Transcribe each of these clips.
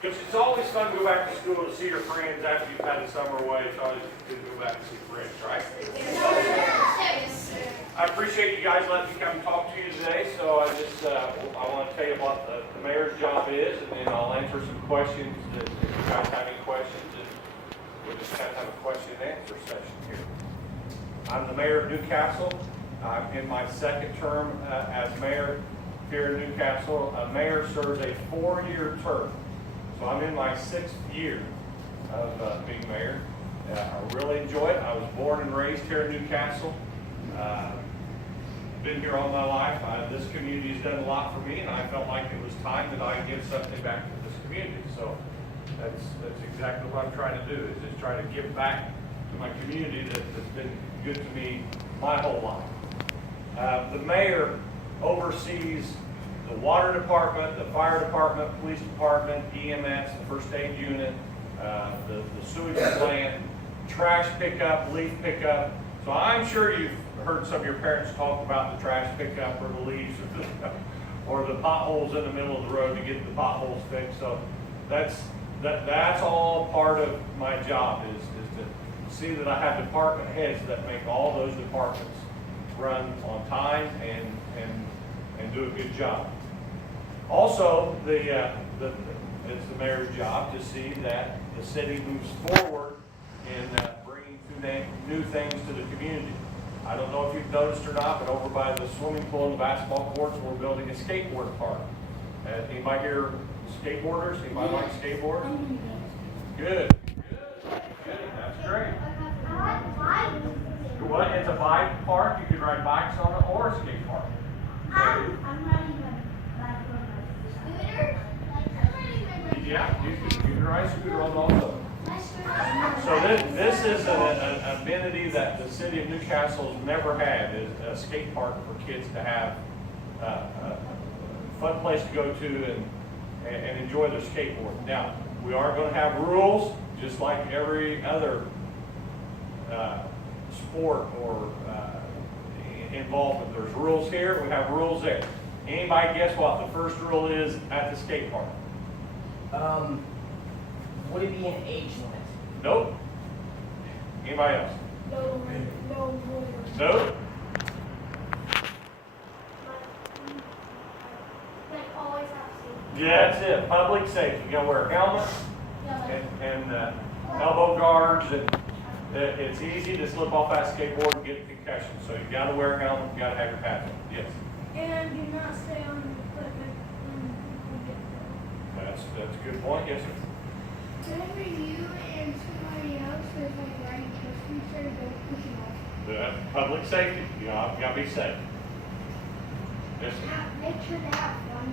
Because it's always fun to go back to school to see your friends after you've had a summer away. It's always good to go back and see friends, right? I appreciate you guys letting me come talk to you today. So I want to tell you what the mayor's job is, and then I'll answer some questions if you guys have any questions. And we'll just have a question and answer session here. I'm the mayor of Newcastle. I'm in my second term as mayor here in Newcastle. A mayor serves a 4-year term. So I'm in my 6th year of being mayor. I really enjoy it. I was born and raised here in Newcastle. Been here all my life. This community has done a lot for me, and I felt like it was time that I give something back to this community. So that's exactly what I'm trying to do, is just try to give back to my community that's been good to me my whole life. The mayor oversees the water department, the fire department, police department, EMS, the first aid unit, the sewage plant, trash pickup, leaf pickup. So I'm sure you've heard some of your parents talk about the trash pickup or the leaves or the potholes in the middle of the road to get the potholes fixed. So that's all part of my job is to see that I have department heads that make all those departments run on time and do a good job. Also, it's the mayor's job to see that the city moves forward in bringing new things to the community. I don't know if you've noticed or not, but over by the swimming pool and the basketball courts, we're building a skateboard park. Anybody here skateboarders? Anybody like skateboards? Good. That's great. What? It's a bike park. You can ride bikes on it or a skate park. I'm riding a bike on a scooter. Yeah, you can ride a scooter on also. So this is an amenity that the city of Newcastle has never had, is a skate park for kids to have a fun place to go to and enjoy their skateboard. Now, we are going to have rules, just like every other sport or involvement. There's rules here, we have rules there. Anybody guess what the first rule is at the skate park? Would it be an age limit? Nope. Anybody else? No. Nope. Like always have to. Yeah, that's it. Public safety. You gotta wear a helmet and elbow guards, and it's easy to slip off that skateboard and get a concussion. So you gotta wear a helmet. You gotta have your hat on. Yes. And do not stay on the equipment when people get there. That's a good point. Yes, sir. Whenever you and somebody else is like riding custom, sir, don't push them off. Public safety. You gotta be safe. Yes, sir. Make sure to have fun.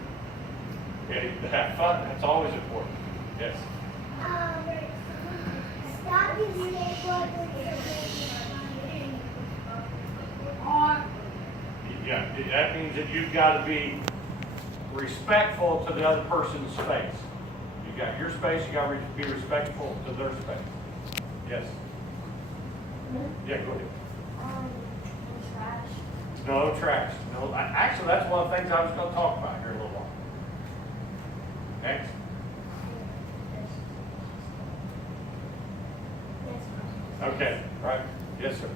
Yeah, to have fun. That's always important. Yes. Stop using skateboard. Yeah, that means that you've got to be respectful to the other person's space. You got your space, you got to be respectful to their space. Yes. Yeah, go ahead. Trash. No trash. No, actually, that's one of the things I was going to talk about here in a little while. Next. Okay, right. Yes, sir.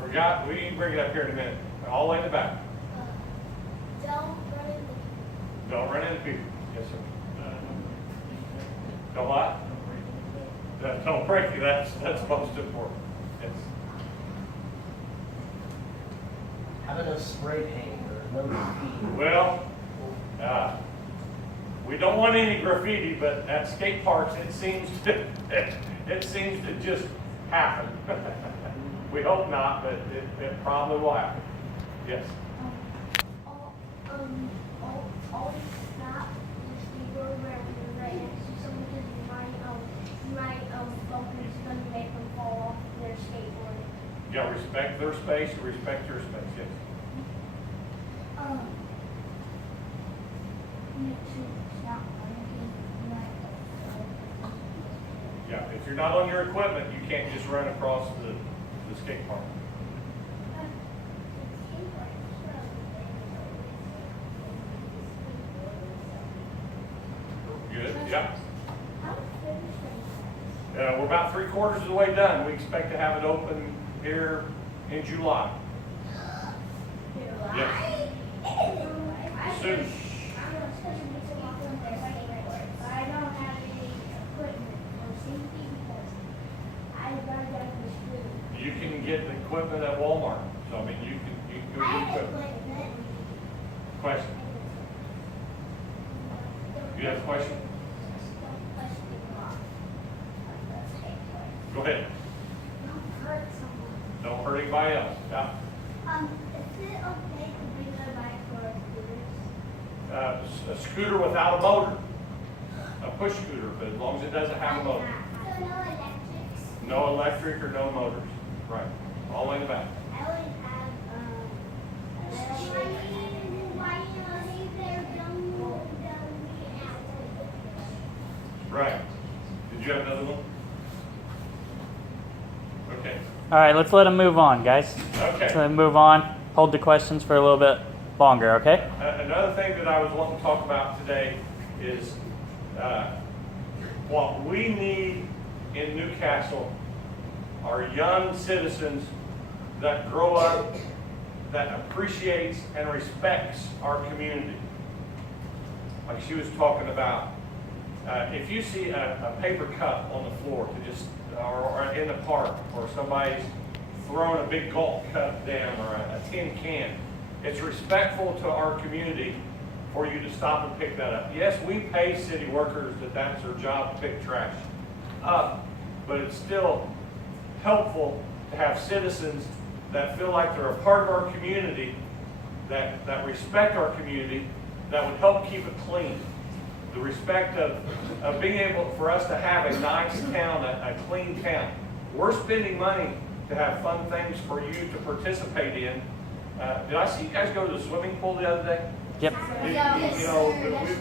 Forgot, we can bring it up here in a minute. All the way in the back. Don't run into people. Don't run into people. Yes, sir. Don't what? Don't break you. That's most important. Yes. How about no spray paint or no graffiti? Well, we don't want any graffiti, but at skate parks, it seems to just happen. We hope not, but it probably will happen. Yes. Always stop the skateboard wherever you're right next to someone because you might bump into them and make them fall off their skateboard. You got to respect their space and respect your space. Yes. Make sure it's not running. Yeah. If you're not on your equipment, you can't just run across the skate park. Yeah. How finished We're about 3/4 of the way done. We expect to have it open here in July. Yes. Soon. I don't have any equipment or safety because I gotta go to the school. You can get the equipment at Walmart. So, I mean, you can go I get have equipment. equipment. Question? You have a question? Go ahead. Don't hurt someone. Don't hurt anybody else. Yeah. Is it okay to bring their bike for scooters? A scooter without a motor. A push scooter, but as long as it doesn't have a motor. So no electrics? No electric or no motors. Right. All in the back. I always have, Right. Did you have another one? Okay. All right, let's let him move on, guys. Okay. Let's let him move on. Hold the questions for a little bit longer, okay? Another thing that I was wanting to talk about today is what we need in Newcastle are young citizens that grow up, that appreciates and respects our community. Like she was talking about, if you see a paper cup on the floor to just, or in the park, or somebody's throwing a big golf cup down or a tin can, it's respectful to our community for you to stop and pick that up. Yes, we pay city workers that's their job to pick trash up, but it's still helpful to have citizens that feel like they're a part of our community, that respect our community, that would help keep it clean. The respect of being able for us to have a nice town, a clean town. We're spending money to have fun things for you to participate in. Did I see you guys go to the swimming pool the other day? Yep. You know,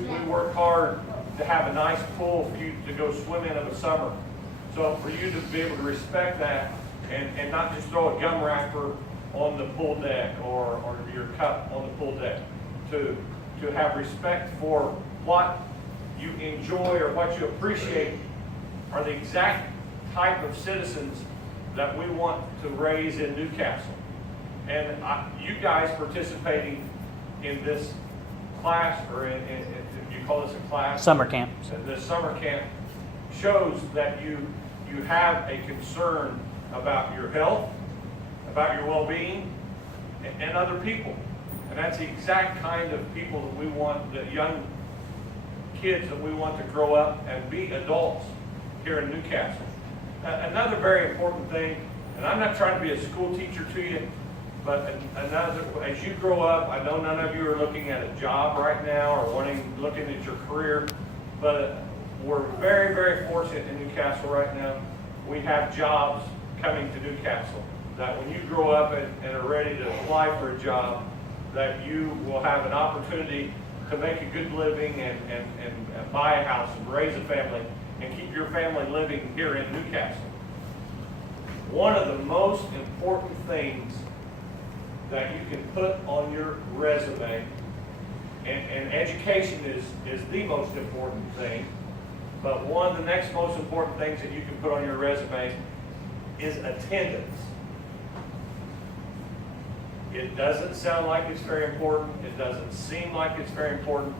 we work hard to have a nice pool for you to go swim in of the summer. So for you to be able to respect that and not just throw a gum wrapper on the pool deck or your cup on the pool deck, to have respect for what you enjoy or what you appreciate are the exact type of citizens that we want to raise in Newcastle. And you guys participating in this class, or in you call this a class? Summer camp. The summer camp shows that you have a concern about your health, about your well-being, and other people. And that's the exact kind of people that we want, the young kids that we want to grow up and be adults here in Newcastle. Another very important thing, and I'm not trying to be a school teacher to you, but another, as you grow up, I know none of you are looking at a job right now or looking at your career, but we're very, very fortunate in Newcastle right now. We have jobs coming to Newcastle that when you grow up and are ready to apply for a job, that you will have an opportunity to make a good living and buy a house and raise a family and keep your family living here in Newcastle. One of the most important things that you can put on your resume, and education is the most important thing, but one of the next most important things that you can put on your resume is attendance. It doesn't sound like it's very important. It doesn't seem like it's very important.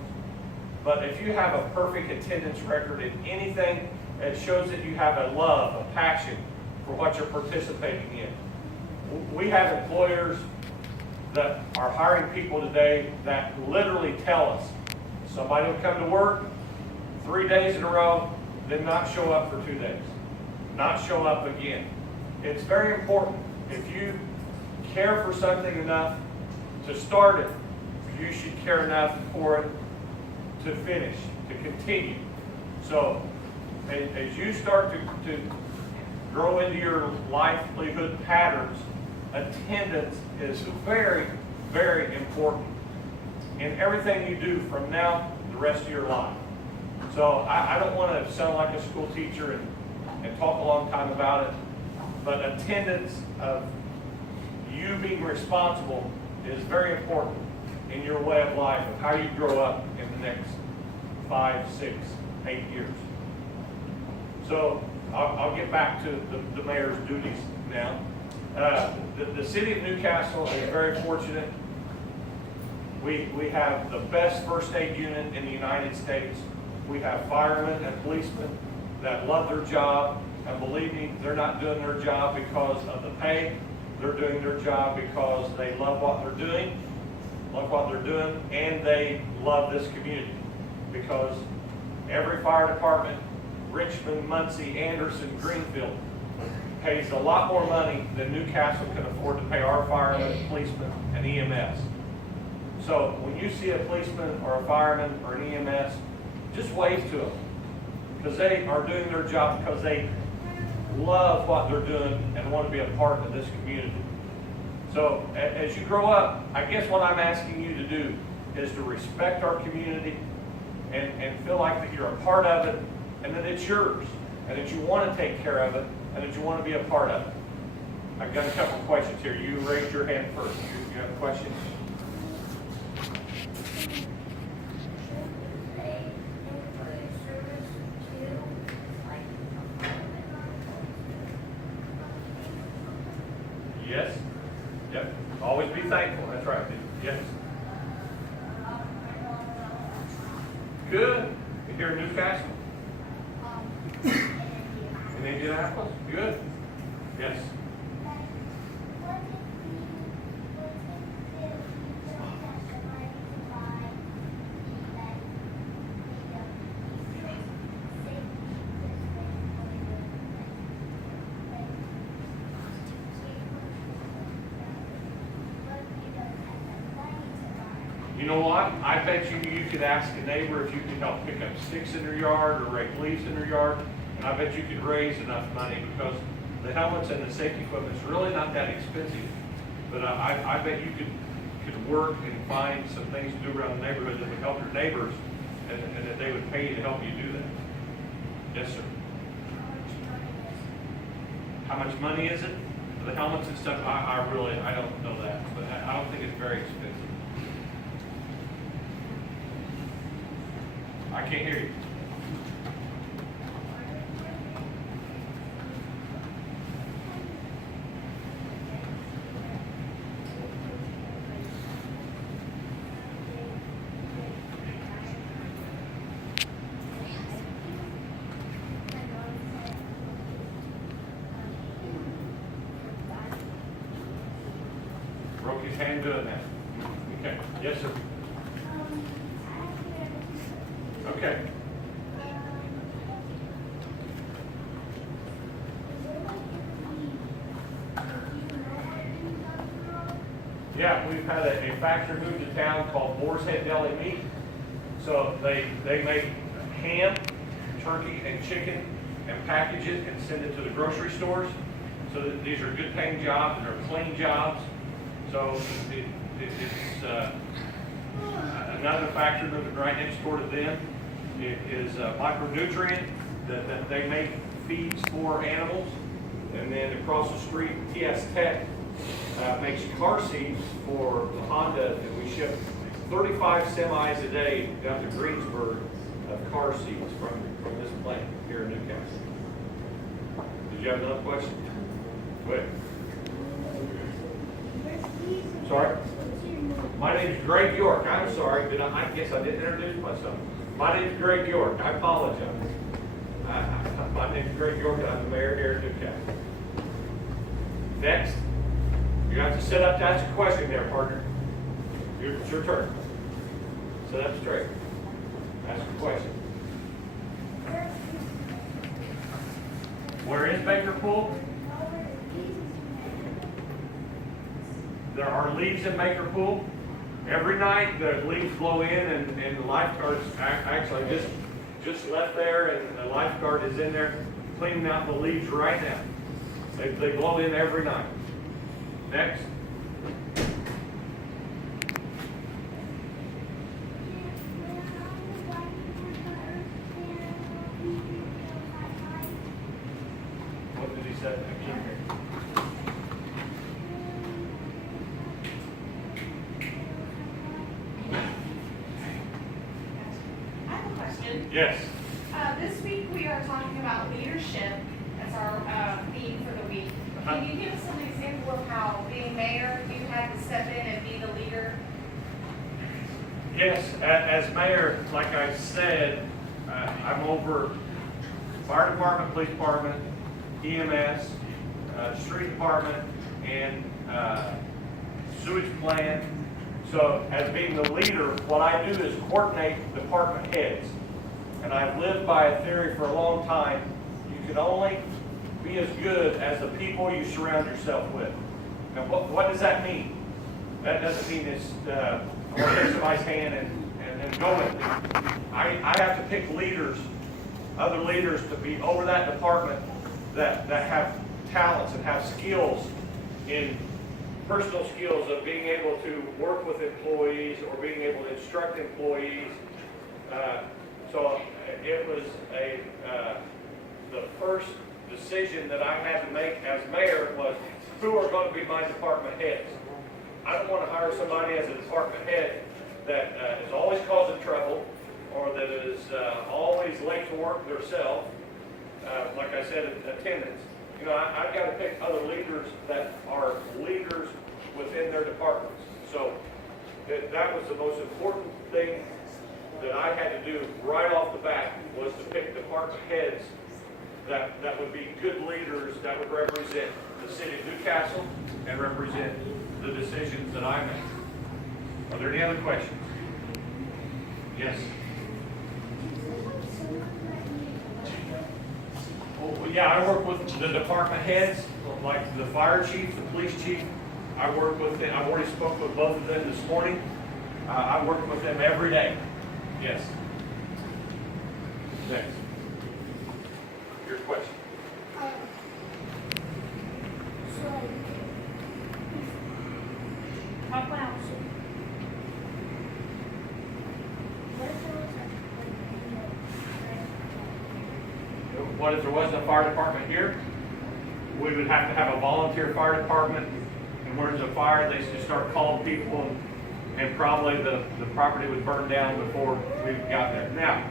But if you have a perfect attendance record in anything, it shows that you have a love, a passion for what you're participating in. We have employers that are hiring people today that literally tell us somebody will come to work 3 days in a row, then not show up for 2 days, not show up again. It's very important. If you care for something enough to start it, you should care enough for it to finish, to continue. So as you start to grow into your livelihood patterns, attendance is very, very important in everything you do from now the rest of your life. So I don't want to sound like a school teacher and talk a long time about it, but attendance of you being responsible is very important in your way of life, of how you grow up in the next 5, 6, 8 years. So I'll get back to the mayor's duties now. The city of Newcastle is very fortunate. We have the best first aid unit in the United States. We have firemen and policemen that love their job, and believe me, they're not doing their job because of the pay. They're doing their job because they love what they're doing, and they love this community. Because every fire department, Richmond, Muncie, Anderson, Greenfield, pays a lot more money than Newcastle can afford to pay our firemen, policemen, and EMS. So when you see a policeman or a fireman or an EMS, just wave to them, because they are doing their job because they love what they're doing and want to be a part of this community. So as you grow up, I guess what I'm asking you to do is to respect our community and feel like that you're a part of it, and that it's yours, and that you want to take care of it, and that you want to be a part of it. I've got a couple of questions here. You raised your hand first. You have a question? Yes. Yep. Always be thankful. That's right. Yes. Good. You here in Newcastle? In Indianapolis? Good. Yes. You know what? I bet you could ask a neighbor if you could help pick up sticks in their yard or rake leaves in their yard, and I bet you could raise enough money, because the helmets and the safety equipment is really not that expensive. But I bet you could work and find some things to do around the neighborhood that would help your neighbors, and that they would pay you to help you do that. Yes, sir. How much money is it for the helmets and stuff? I don't know that, but I don't think it's very expensive. I can't hear you. Broke his hand doing that. Okay. Yes, sir. Okay. Yeah, we've had a factory move to town called Boar's Head Deli Meat. So they make ham, turkey, and chicken and package it and send it to the grocery stores. So that these are good paying jobs and they're clean jobs. So it's another factory moving right next door to them. It is Micronutrient that they make feeds for animals. And then across the street, TS Tech makes car seats for the Honda, and we ship 35 semis a day down to Greensburg of car seats from this plant here in Newcastle. Did you have another question? Go ahead. Sorry? My name is Greg York. I'm sorry, but I guess I didn't introduce myself. My name is Greg York. I apologize. My name is Greg York, and I'm the mayor here in Newcastle. Next, you have to sit up to ask a question there, partner. It's your turn. Sit up straight. Ask a question. Where is Baker Pool? There are leaves in Baker Pool. Every night the leaves blow in, and the lifeguards actually just left there, and the lifeguard is in there cleaning out the leaves right now. They blow in every night. Next. What did he say? I can't hear. I have a question. Yes. This week we are talking about leadership as our theme for the week. Can you give us an example of how being mayor, you had to step in and be the leader? Yes, as mayor, like I said, I'm over fire department, police department, EMS, street department, and sewage plant. So as being the leader, what I do is coordinate department heads. And I've lived by a theory for a long time. You can only be as good as the people you surround yourself with. Now, what does that mean? That doesn't mean it's, I'm gonna take somebody's hand and go with it. I have to pick leaders, other leaders to be over that department that have talents and have skills in personal skills of being able to work with employees or being able to instruct employees. So it was the first decision that I had to make as mayor was who are going to be my department heads. I don't want to hire somebody as a department head that is always causing trouble or that is always late to work themselves. Like I said, attendance. You know, I've got to pick other leaders that are leaders within their departments. So that was the most important thing that I had to do right off the bat was to pick department heads that would be good leaders that would represent the city of Newcastle and represent the decisions that I make. Are there any other questions? Yes. Well, yeah, I work with the department heads, like the fire chief, the police chief. I work with them. I've already spoke with both of them this morning. I work with them every day. Yes. Next. Your question. So, talk about What if there wasn't a fire department here? We would have to have a volunteer fire department. And where there's a fire, they just start calling people, and probably the property would burn down before we got there. Now,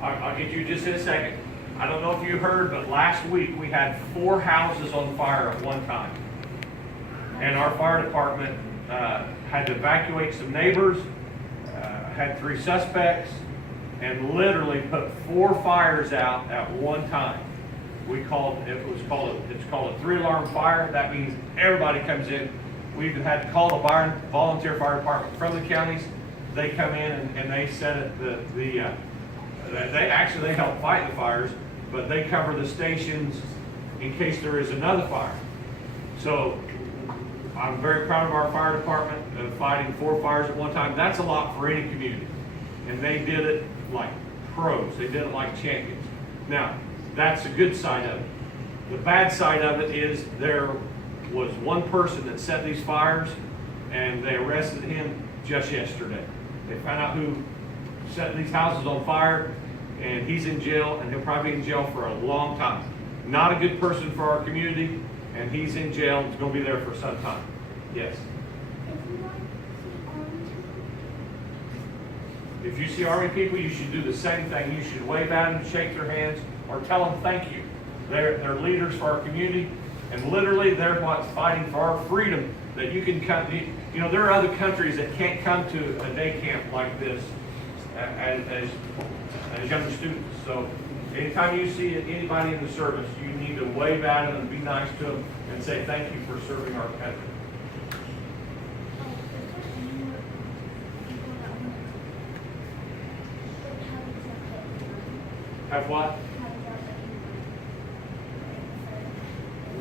I'll get you just in a second. I don't know if you heard, but last week we had 4 houses on fire at one time. And our fire department had to evacuate some neighbors, had 3 suspects, and literally put 4 fires out at one time. It's called a 3-alarm fire. That means everybody comes in. We've had to call the volunteer fire department from the counties. They come in and they set it. They help fight the fires, but they cover the stations in case there is another fire. So I'm very proud of our fire department of fighting 4 fires at one time. That's a lot for any community, and they did it like pros. They did it like champions. Now, that's the good side of it. The bad side of it is there was one person that set these fires, and they arrested him just yesterday. They found out who set these houses on fire, and he's in jail, and he'll probably be in jail for a long time. Not a good person for our community, and he's in jail. He's going to be there for some time. Yes. If you see Army people, you should do the same thing. You should wave at them, shake their hands, or tell them thank you. They're leaders for our community, and literally they're what's fighting for our freedom. That you can come. You know, there are other countries that can't come to a day camp like this as young students. So anytime you see anybody in the service, you need to wave at them and be nice to them and say thank you for serving our country. Have what?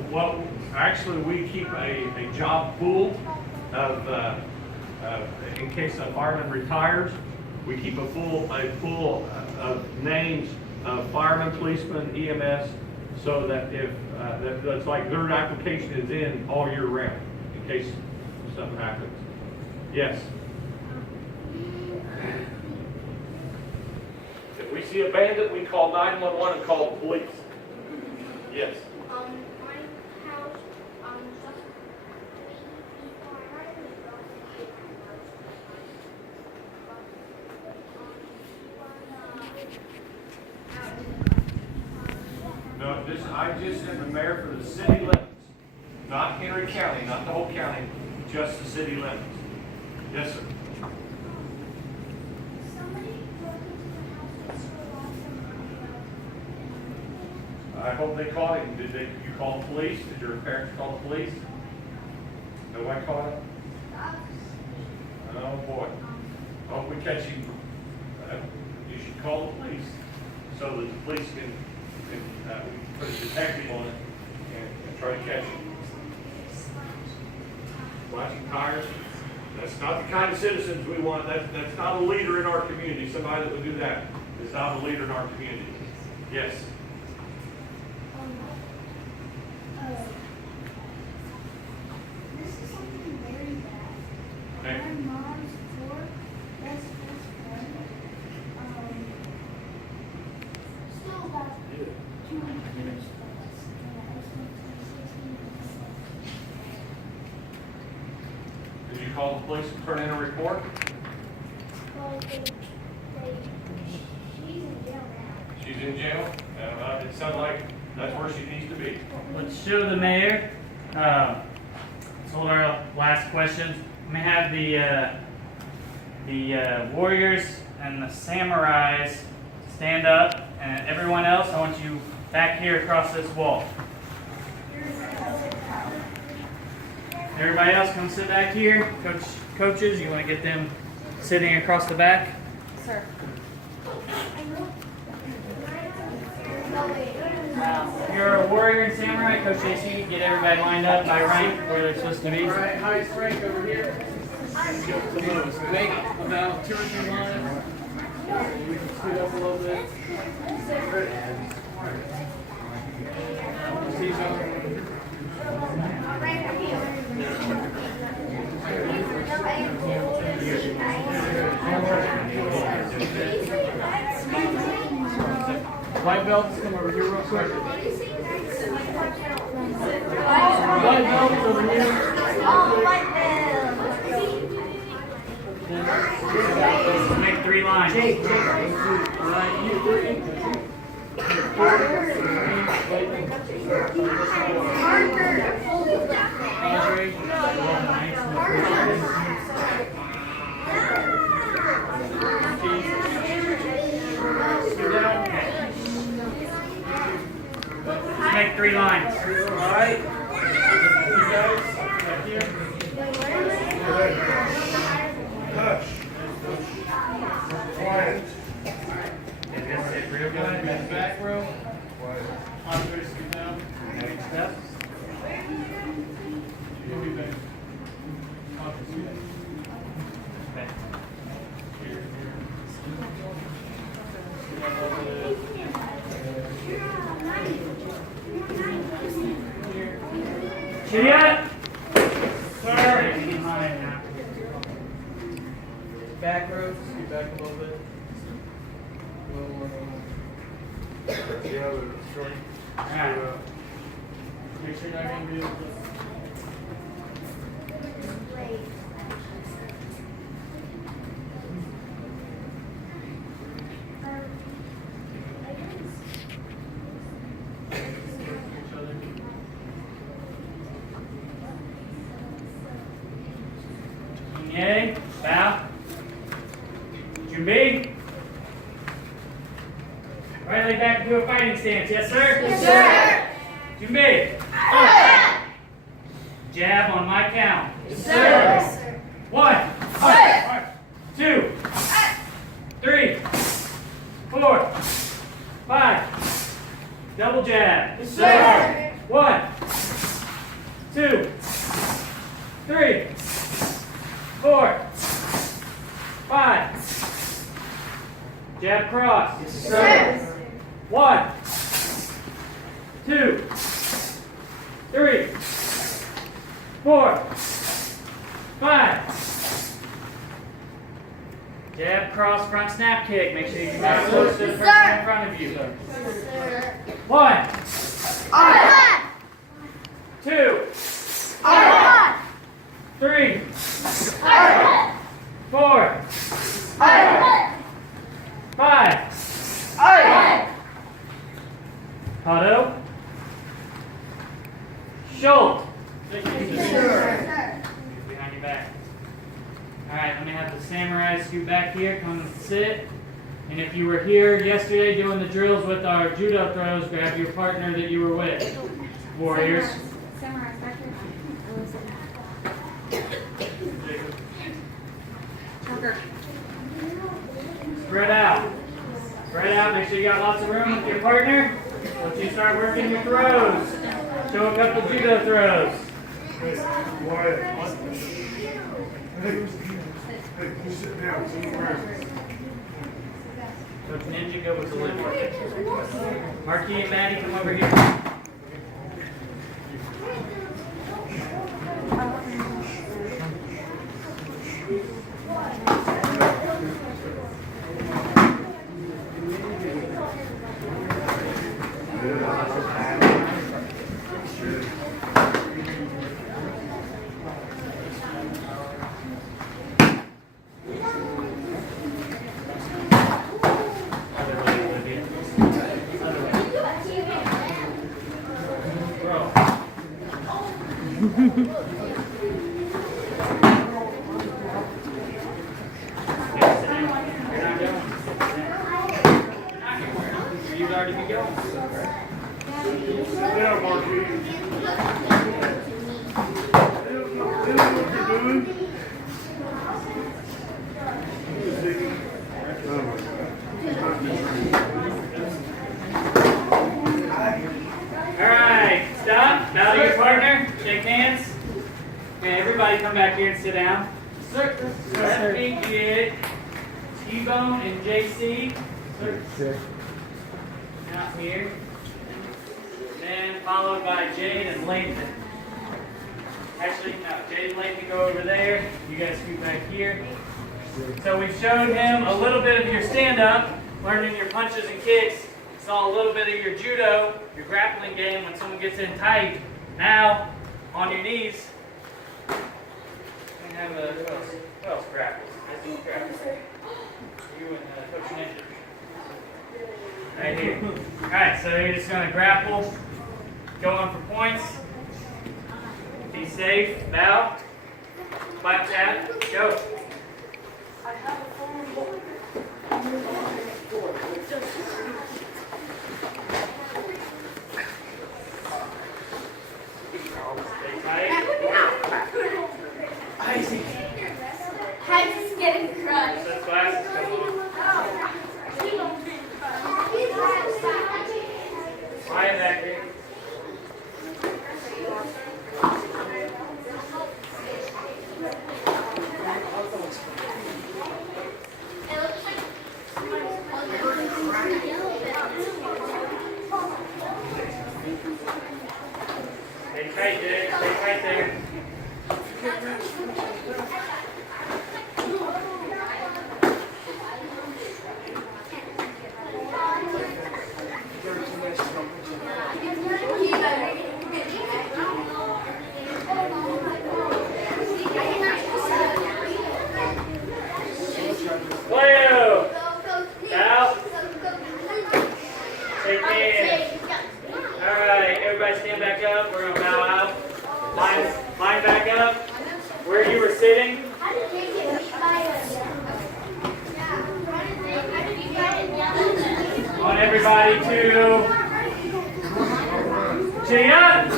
Well, actually, we keep a job pool of, in case a fireman retires, we keep a pool of names of firemen, policemen, EMS, so that if that's like their application is in all year round, in case something happens. Yes. If we see a bandit, we call 911 and call the police. Yes. My house, just 3 people. I heard it was broken in my house. But, I just am the mayor for the city limits, not Henry County, not the whole county, just the city limits. Yes, sir. Somebody broke into the house and stole lots of money. I hope they caught him. You call the police? Did your parents call the police? Nobody caught him? Oh, boy. Hope we catch him. You should call the police so that the police can put a detective on it and try to catch him. Flashing tires. That's not the kind of citizens we want. That's not a leader in our community. Somebody that would do that is not a leader in our community. Yes. This is something very bad. Okay. My mom's fourth best friend, still about 2 years from us. And I was 16. Did you call the police and turn in a report? Well, she's in jail now. She's in jail. It sounds like that's where she needs to be. Let's show the mayor. Let's hold our last questions. I'm gonna have the warriors and the samurais stand up, and everyone else, I want you back here across this wall. Everybody else come sit back here. Coaches, you want to get them sitting across the back? Sir. You're a warrior and samurai, Coach JC. Get everybody lined up by rank where they're supposed to be. All right, highest rank over here. The lowest. Make about 2 or 3 lines. We can scoot up a little bit. See something? White belts, come over here real quick. White belts over here. Make 3 lines. All right, you 3. 4. Make 3 lines. All right. You guys, back here. Hush. Quiet. Real good. Back row. Andre, scoot down. Next step. You'll be back. Andre, scoot down. Okay. Here, here. Chia! Sorry. Behind now. Back row, scoot back a little bit. Alright. Make sure you're not getting real close. Each other. Yay. Bow. Jumbi. Right leg back into a fighting stance. Yes, sir? Yes, sir. Jumbi. Jab on my count. Yes, sir. 1, 2, 3, 4, 5. Double jab. Yes, sir. 1, 2, 3, 4, 5. Jab cross. Yes, sir. 1, 2, 3, 4, 5. Jab cross front snap kick. Make sure you do not close to the person in front of you. 1, 2, 3, 4, 5. Pado. back here, come and sit. And if you were here yesterday doing the drills with our judo throws, grab your partner that you were with. Warriors. Samurai back here. Spread out. Spread out. Make sure you got lots of room with your partner. Once you start working your throws, show a couple judo throws. Coach Ninja, go with the lift. Marquis and Maddie, come over here. You'd already be going. Alright, stop. Bow to your partner. Shake hands. Okay, everybody come back here and sit down. Let me get T-Bone and JC. Out here. Then followed by Jade and Lathan. Actually, no, Jade and Lathan go over there. You guys scoot back here. So we showed him a little bit of your stand-up, learning your punches and kicks. Saw a little bit of your judo, your grappling game when someone gets in tight. Now, on your knees, we have a, who else grapples? I think grapples. You and Coach Ninja. Right here. Alright, so you're just going to grapple, go on for points, be safe, bow, clap tap, go. Stay tight. Isaac. Isaac's getting crushed. Set glasses, come on. Quiet back here. Stay tight there. Stay tight there. Cleo. Out. Take hands. Alright, everybody stand back up. We're going to bow out. Line back up. Where you were sitting. Want everybody to chin up.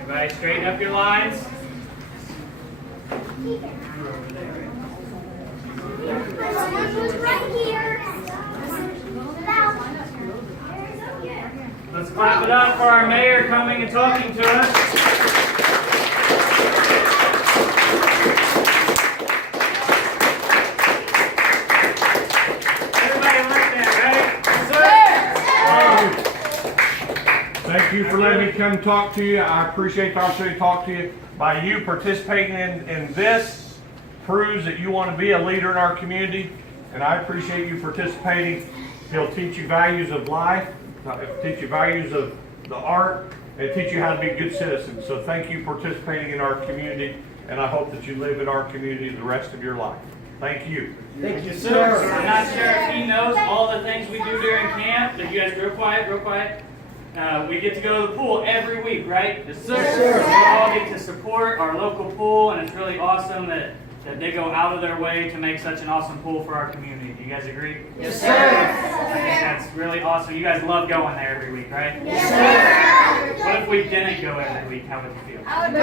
Everybody straighten up your lines. Let's clap it up for our mayor coming and talking to us. Everybody like that, right? Sir! Thank you for letting me come talk to you. I appreciate the opportunity to talk to you. By you participating in this proves that you want to be a leader in our community, and I appreciate you participating. He'll teach you values of life, teach you values of the art, and teach you how to be good citizens. So thank you for participating in our community, and I hope that you live in our community the rest of your life. Thank you. Thank you, So, I'm not sure if he knows all the things we do during camp. But you guys, real quiet, real quiet. we get to go to the pool every week, right? Yes, sir. We all get to support our local pool, and it's really awesome that they go out of their way to make such an awesome pool for our community. Do you guys agree? Yes, sir. I think that's really awesome. You guys love going there every week, right? Yes, sir. What if we didn't go every week? How would you feel? I would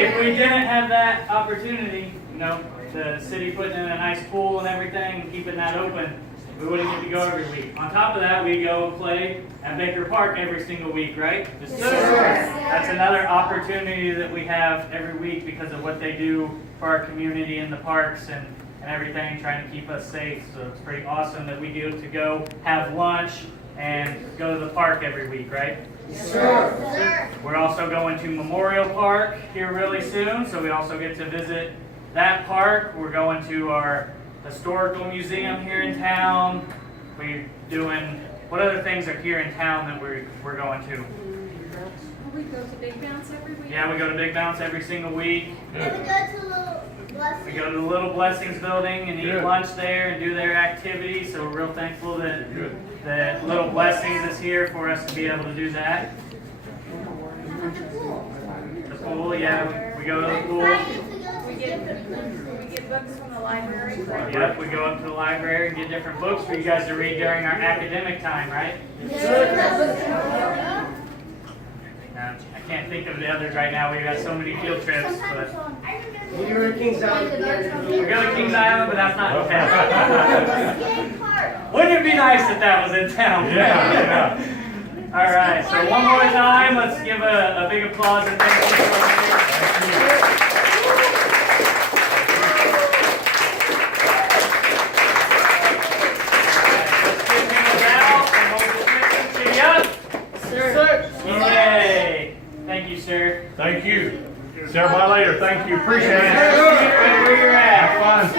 If we didn't have that opportunity, you know, the city putting in a nice pool and everything, and keeping that open, we wouldn't get to go every week. On top of that, we go and play at Baker Park every single week, right? Yes, sir. That's another opportunity that we have every week because of what they do for our community in the parks and everything, trying to keep us safe. So it's pretty awesome that we get to go have lunch and go to the park every week, right? Yes, sir. Sir. We're also going to Memorial Park here really soon, so we also get to visit that park. We're going to our historical museum here in town. We're doing, what other things are here in town that we're going to? We go to Big Bounce every week. Yeah, we go to Big Bounce every single week. And we go to Little We Blessing. go to the Little Blessings building and eat Good. lunch there and do their activities. So we're real thankful that Good. Little Blessings is here for us to be able to do that. The pool, yeah, we go to the pool. We get books from the library. Yep, we go up to the library and get different books for you guys to read during our academic time, right? I can't think of the others right now. We've got so many field trips, but We were in Kings Island. we go to Kings Island, but that's not in town. Skate park. Wouldn't it be nice if that was in town? Yeah, All right, so one more time, let's give a big applause and thank you for Sir. Yay! Thank you, sir. Thank you. See everybody later. Thank you. Appreciate it. Where you're at. Have fun.